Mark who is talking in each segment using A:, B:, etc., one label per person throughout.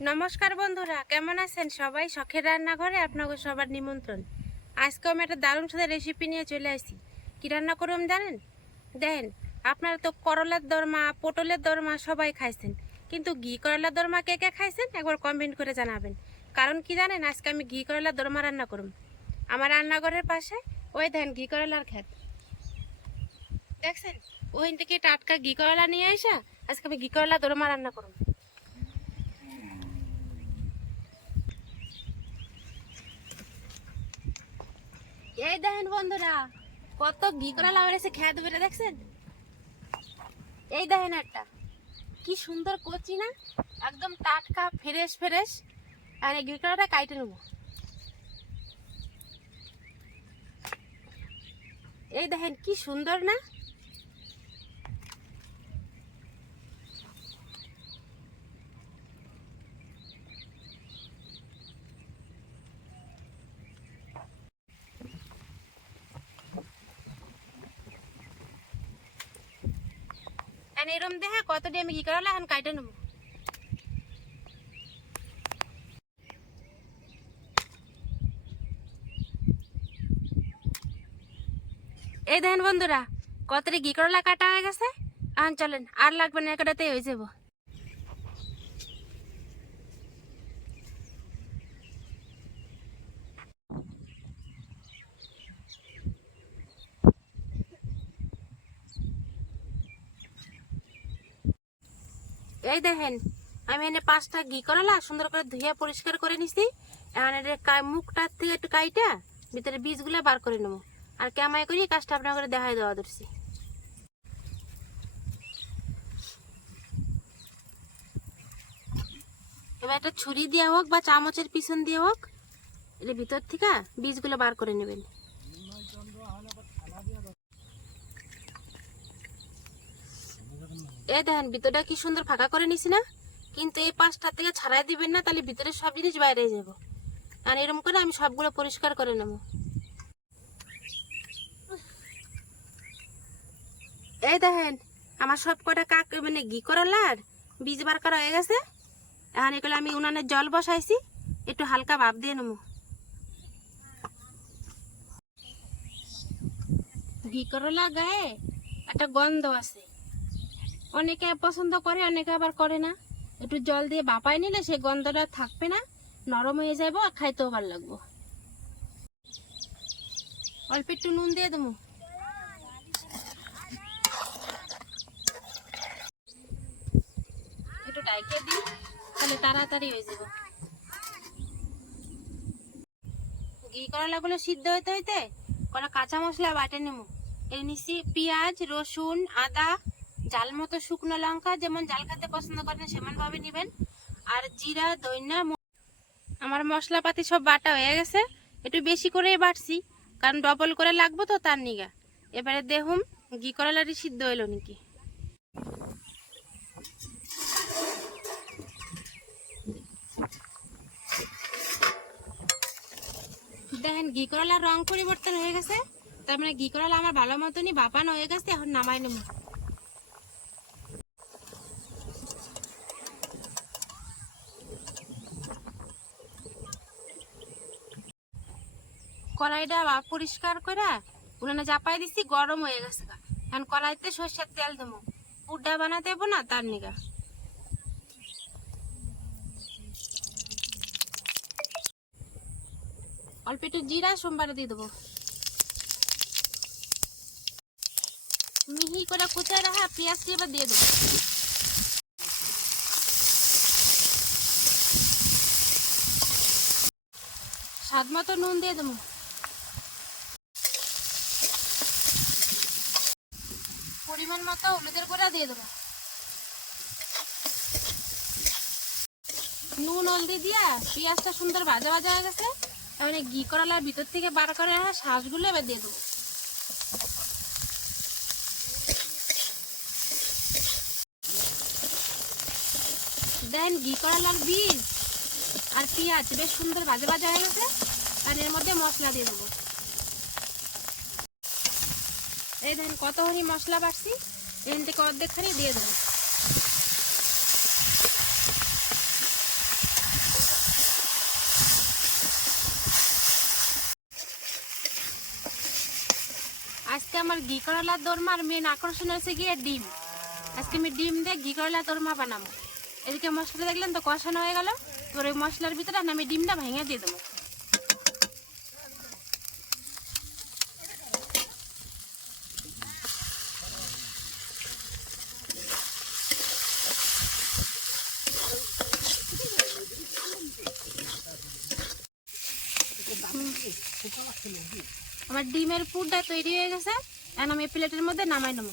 A: নমস্কার বন্ধুরা, কেমন আছেন সবাই? শখের রান্নাঘরে আপনাকে সবার নিমন্ত্রণ। আজকে আমি একটা দারুণ সাথে রেসিপি নিয়ে চলে আসি। কী রান্না করুন জানেন? দেখেন, আপনারা তো করলার দরমা, পটলের দরমা সবাই খাইছেন। কিন্তু ঘি করলার দরমা কে কে খাইছেন? একবার কমেন্ট করে জানাবেন। কারণ কি জানেন, আজকে আমি ঘি করলার দরমা রান্না করুন আমার রান্নাঘরের পাশে ওই দেখেন ঘি করলার খেত দেখছেন? ওইখান থেকে টাটকা ঘি করলা নিয়ে আসা আজকে আমি ঘি করলা দরমা রান্না করুম। এই দেখেন বন্ধুরা, কত ঘি করা লাউ খেয়ে দেবে দেখছেন? এই দেখেন একটা, কি সুন্দর কচি না? একদম টাটকা ফ্রেশ ফ্রেশ আর এই ঘি করাটা কাইটে নেব। এই দেখেন কি সুন্দর না আর এরম দেখে কতটি আমি কি করালে, এখন কাইটে নেব। এই দেখেন বন্ধুরা কতটি কি করলা, কাটা হয়ে গেছে? এখন চলেন, আর লাগবে না, একটাতেই হয়ে যাব। এই দেখেন, আমি এনে পাঁচটা ঘি করলা, সুন্দর করে ধুয়ে পরিষ্কার করে নিছি। এখন এটা মুখটার থেকে একটু কাইটা, ভিতরে বীজগুলো বার করে নেব। আর কেমাই করি কাজটা আপনার করে দেখাই দেওয়া ধরছি। এবার একটা ছুরি দিয়ে হোক বা চামচের পিছন দিয়ে হোক, এর ভিতর থেকে বীজগুলো বার করে নেবেন। এই দেখেন ভিতরটা কি সুন্দর ফাঁকা করে নিছি না? কিন্তু এই পাঁচটা থেকে ছাড়াই দিবেন না, তাহলে ভিতরে সব জিনিস বাইরে যাব। আর এরকম করে আমি সবগুলো পরিষ্কার করে নেব। এই দেখেন আমার সব কটা কাক মানে ঘি করলার, বীজ বার করা হয়ে গেছে। এখন এগুলো আমি উনানে জল বসাইছি, একটু হালকা ভাব দিয়ে নেব। ঘি করলা গায়ে একটা গন্ধ আছে। অনেকে পছন্দ করে, অনেকে আবার করে না। একটু জল দিয়ে বাপায় নিলে সেই গন্ধটা থাকবে না, নরম হয়ে যাব আর খাইতেও ভালো লাগবো। অল্প একটু নুন দিয়ে দেবো। একটু ডাইকে দিই, তাহলে তাড়াতাড়ি হয়ে যাবে। ঘি করলাগুলো সিদ্ধ হইতে হইতে কটা কাঁচা মশলা বাটে নেব। এই নিচ্ছি পেঁয়াজ, রসুন, আদা জাল মতো শুকনো লঙ্কা যেমন জাল খেতে পছন্দ করেন সেমন ভাবে নেবেন। আর জিরা দইনা আমার মশলাপাতি সব বাটা হয়ে গেছে। একটু বেশি করেই বাটছি, কারণ ডবল করে লাগবো তো তার নিগা। এবারে দেখুন, ঘি করলাটি সিদ্ধ হইল নাকি। দেখেন, ঘি করলার রং পরিবর্তন হয়ে গেছে। তার মানে ঘি করলা আমার ভালো মতনই বাপানো হয়ে গেছে, এখন নামাই নেব। কড়াইটা পরিষ্কার করে উনানে চাপাই দিছি, গরম হয়ে গেছে গা। এখন কড়াইতে সর্ষের তেল দেবো। পুড্ডা বানাতে দেবো না, তার নিগা। অল্প একটু জিরা, সোমবারে দিয়ে দেবো। মিহি করে কুচায় রাখা পেঁয়াজটি এবার দিয়ে দেবো। স্বাদ মতো নুন দিয়ে দেবো। পরিমাণ মতো হলুদের গুঁড়া দিয়ে দেবো। নুন হলদি দিয়া পেঁয়াজটা সুন্দর ভাজা ভাজা হয়ে গেছে। মানে ঘি করালার ভিতর থেকে বার করে রাখা শ্বাসগুলো এবার দিয়ে দেবো। দেন ঘি করালার বীজ আর পেঁয়াজ বেশ সুন্দর ভাজা ভাজা হয়ে গেছে। আর এর মধ্যে মশলা দিয়ে দেবো। এই ধরেন কত হরি মশলা বাড়ছি? এখান থেকে অর্ধেকখানি দিয়ে দেবো আজকে আমার ঘি করলা দরমার মেন আকর্ষণ হয়েছে গিয়ে ডিম। আজকে আমি ডিম দিয়ে ঘি করলা দরমা বানাবো। এদিকে মশলা দেখলেন তো কষানো হয়ে গেল। তোর ওই মশলার ভিতরে আমি ডিমটা ভেঙে দিয়ে দেবো। ডিমের পুরটা তৈরি হয়ে গেছে, এখন আমি প্লেটের মধ্যে নামাই নেব।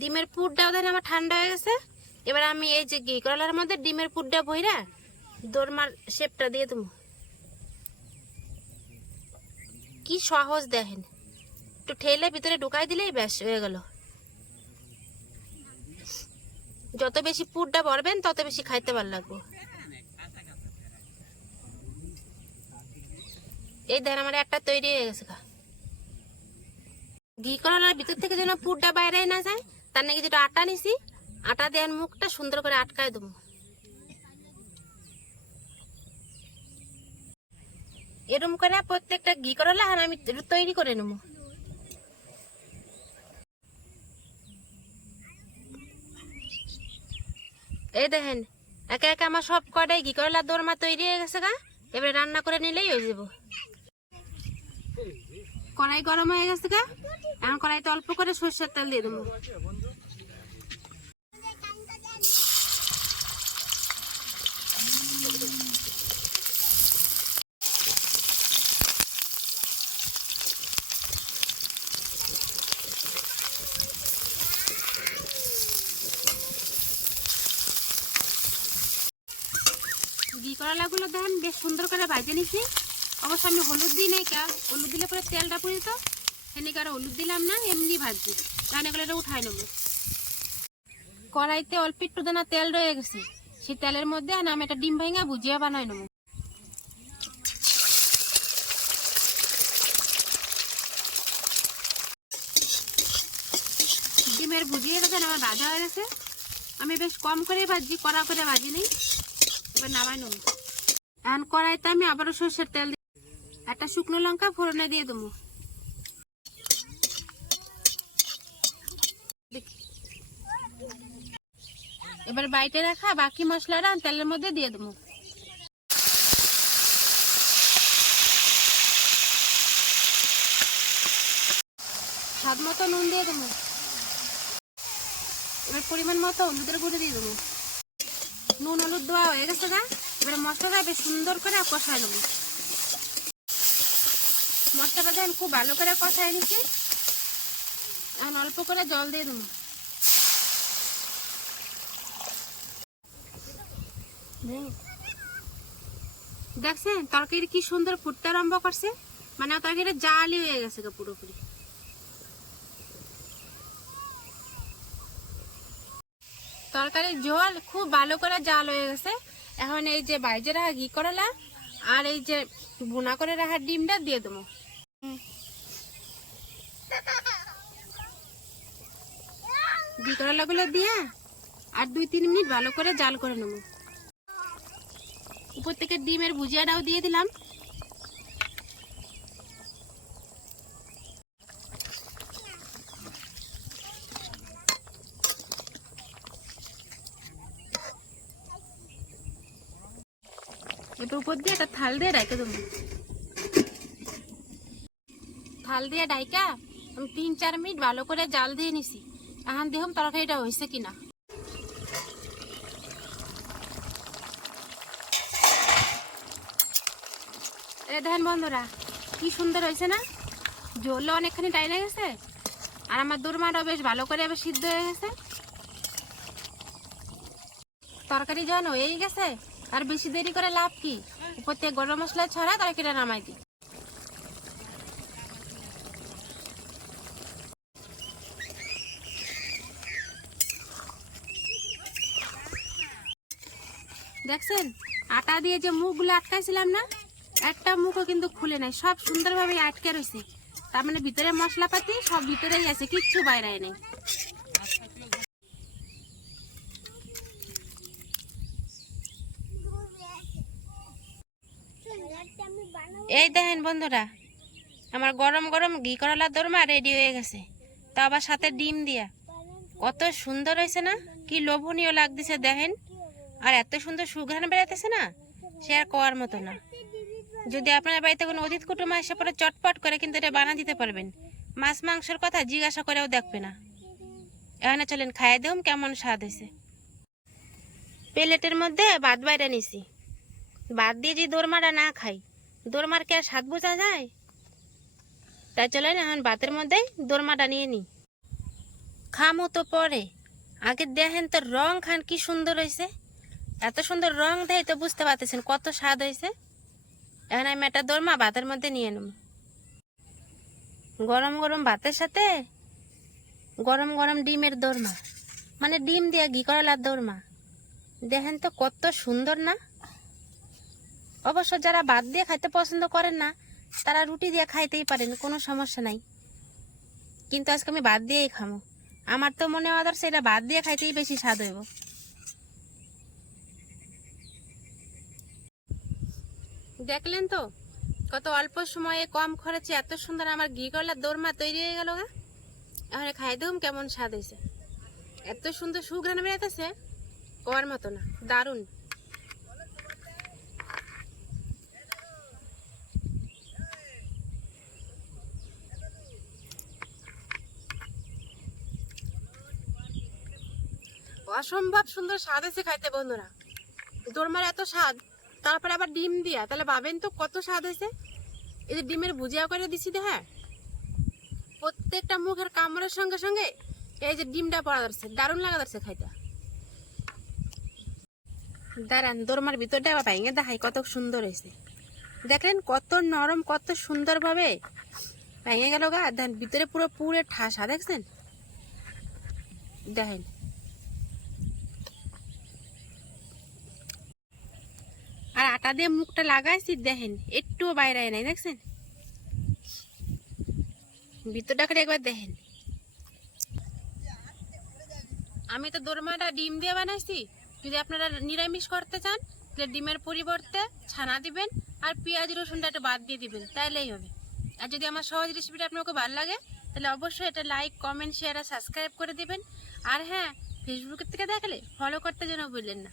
A: ডিমের পুরটা ওদের আমার ঠান্ডা হয়ে গেছে। এবার আমি এই যে ঘি করালার মধ্যে ডিমের পুরটা বইরা দোরমার শেপটা দিয়ে দেবো। কি সহজ দেখেন। একটু ঠেলে ভিতরে ঢুকাই দিলেই ব্যাস, হয়ে গেল। যত বেশি পুরটা ভরবেন, তত বেশি খাইতে ভালো লাগবে। এই দেন আমার একটা তৈরি হয়ে গেছে। ঘি করানোর ভিতর থেকে যেন পুরটা বাইরে না যায়, তার নাকি যেটা আটা নিছি। আটা দেওয়ার মুখটা সুন্দর করে আটকায় দেবো। এরম করে প্রত্যেকটা ঘি করালে আমি তৈরি করে নেব। দেখেন, একে একে আমার সব কটাই কি করলা দোরমা তৈরি হয়ে গেছে গা। এবারে রান্না করে নিলেই হয়ে যাব। কড়াই গরম হয়ে গেছে গা। এখন কড়াইতে অল্প করে সর্ষের তেল দিয়ে দেবো ঘি করলাগুলো দেখেন, বেশ সুন্দর করে ভাজে নিছি। অবশ্য আমি হলুদ দিই নাই, কা হলুদ দিলে পরে তেলটা পুড়ে তো সেদিকে আর হলুদ দিলাম না, এমনি ভাজছি। রান্না করে এটা উঠাই নেব। কড়াইতে অল্প একটু দানা তেল রয়ে গেছে। সেই তেলের মধ্যে আমি একটা ডিম ভাঙা ভুজিয়া বানাই নেব। ডিমের ভুজিয়ে দেখেন আমার ভাজা হয়ে গেছে। আমি বেশ কম করে ভাজি কড়া করে ভাজি নিই। এবার নামাই নেব। এখন কড়াইতে আমি আবারও সর্ষের তেল দিই একটা শুকনো লঙ্কা ফোড়নে দিয়ে দেবো। এবার বাইটে রাখা বাকি মশলাটা তেলের মধ্যে দিয়ে দেবো। স্বাদ মতো নুন দিয়ে দেবো। এবার পরিমাণ মতো হলুদের গুঁড়ো দিয়ে দেবো। নুন হলুদ দেওয়া হয়ে গেছে গা। এবার মশলাটা বেশ সুন্দর করে কষাই নেব। মশলাটা আমি খুব ভালো করে কষাই নিচ্ছি। এখন অল্প করে জল দিয়ে দেবো। দেখছেন তরকারি কি সুন্দর ফুটতে আরম্ভ করছে। মানে তরকারিটা জালি হয়ে গেছে গা পুরোপুরি। তরকারির জল খুব ভালো করে জাল হয়ে গেছে। এখন এই যে বাইজে রাখা ঘি করলা, আর এই যে বুনা করে রাখা ডিমটা দিয়ে দেবো। ঘি করলাগুলো দিয়ে আর দুই তিন মিনিট ভালো করে জাল করে নেব। উপর থেকে ডিমের ভুজিয়াটাও দিয়ে দিলাম। উপর দিয়ে একটা থাল দিয়ে ডাইকে দেবো থাল দিয়ে ডাইকা, আমি তিন চার মিনিট ভালো করে জাল দিয়ে নিছি। এখন দেখুন তরকারিটা হয়েছে কিনা। এ দেখেন বন্ধুরা, কি সুন্দর হয়েছে না? জলও অনেকখানি টাইলে গেছে, আর আমার দোরমাটাও বেশ ভালো করে এবার সিদ্ধ হয়ে গেছে। তরকারি যখন হয়েই গেছে আর বেশি দেরি করে লাভ কি? উপর থেকে গরম মশলা ছড়া তারা কেটে নামাই দিই। দেখছেন? আটা দিয়ে যে মুখগুলো আটকাইছিলাম না, একটা মুখও কিন্তু খুলে নাই, সব সুন্দরভাবে আটকে রয়েছে তার মানে ভিতরে মশলাপাতি সব ভিতরেই আছে, কিচ্ছু বাইরে নেই। এই দেখেন বন্ধুরা, আমার গরম গরম ঘি করলার দোরমা রেডি হয়ে গেছে। তা আবার সাথে ডিম দিয়া। কত সুন্দর হয়েছে না? কি লোভনীয় লাগতেছে দেখেন। আর এত সুন্দর সুঘ্রাণ বেড়াতেছে না? সে আর কোয়ার মতো না। যদি আপনার বাড়িতে কোনো অতিথি কুটুম এসে পরে চটপট করে কিন্তু এটা বানা দিতে পারবেন। মাছ মাংসের কথা জিজ্ঞাসা করেও দেখবে না। এখানে চলেন, খাইয়ে দেব, কেমন স্বাদ হয়েছে। প্লেটের মধ্যে ভাত বাইরে নিছি। ভাত দিয়ে যদি দোরমাটা না খাই দোরমার কে আর বোঝা যায়? তাই চলেন এখন ভাতের মধ্যে দোরমাটা নিয়ে নিই খামো তো পরে। আগে দেখেন তো রং খান কি সুন্দর হয়েছে এত সুন্দর রং দেয় তো বুঝতে পারতেছেন কত স্বাদ হয়েছে এখন আমি একটা দোরমা ভাতের মধ্যে নিয়ে নেব। গরম গরম ভাতের সাথে গরম গরম ডিমের দোরমা মানে ডিম দিয়ে ঘি করলার দোরমা দেখেন তো কত সুন্দর না? অবশ্য যারা ভাত দিয়ে খাইতে পছন্দ করেন না, তারা রুটি দিয়ে খাইতেই পারেন, কোনো সমস্যা নাই। কিন্তু আজকে আমি ভাত দিয়েই খামো। আমার তো মনে হয় এটা ভাত দিয়ে খাইতেই বেশি স্বাদ হইব। দেখলেন তো, কত অল্প সময়ে কম খরচে এত সুন্দর আমার করলার দোরমা তৈরি হয়ে গেল গা। এখন খাই দেবো কেমন স্বাদ হয়েছে এত সুন্দর সুঘ্রাণ বেড়াতেছে কোয়ার মতো না, দারুণ। অসম্ভব সুন্দর স্বাদ হয়েছে খাইতে বন্ধুরা। দোরমার এত স্বাদ, তারপরে আবার ডিম দিয়া, তাহলে ভাবেন তো কত স্বাদ হয়েছে? এই যে ডিমের ভুজিয়া করে দিছি হ্যাঁ। প্রত্যেকটা মুখের কামড়ের সঙ্গে সঙ্গে এই যে ডিমটা পড়া ধরছে, দারুণ লাগা ধরছে খাইতে। দাঁড়ান, দোরমার ভিতরটা আবার ভেঙে দেখাই কত সুন্দর হয়েছে। দেখলেন কত নরম, কত সুন্দরভাবে ভেঙে গেল গা। দেন ভিতরে পুরো পুরে ঠাসা, দেখছেন? দেখেন আর আটা দিয়ে মুখটা লাগাইছি, দেখেন, একটুও বাইরে নাই, দেখছেন? ভিতরটা করে একবার দেখেন। আমি তো দোরমাটা ডিম দিয়ে বানাইছি। যদি আপনারা নিরামিষ করতে চান, তাহলে ডিমের পরিবর্তে ছানা দিবেন আর পেঁয়াজ, রসুনটা একটু বাদ দিয়ে দিবেন, তাইলেই হবে। আর যদি আমার সহজ রেসিপিটা আপনাকে ভালো লাগে, তাহলে অবশ্যই এটা লাইক কমেন্ট শেয়ার আর সাবস্ক্রাইব করে দিবেন। আর হ্যাঁ ফেসবুকের থেকে দেখলে ফলো করতে যেন ভুললেন না।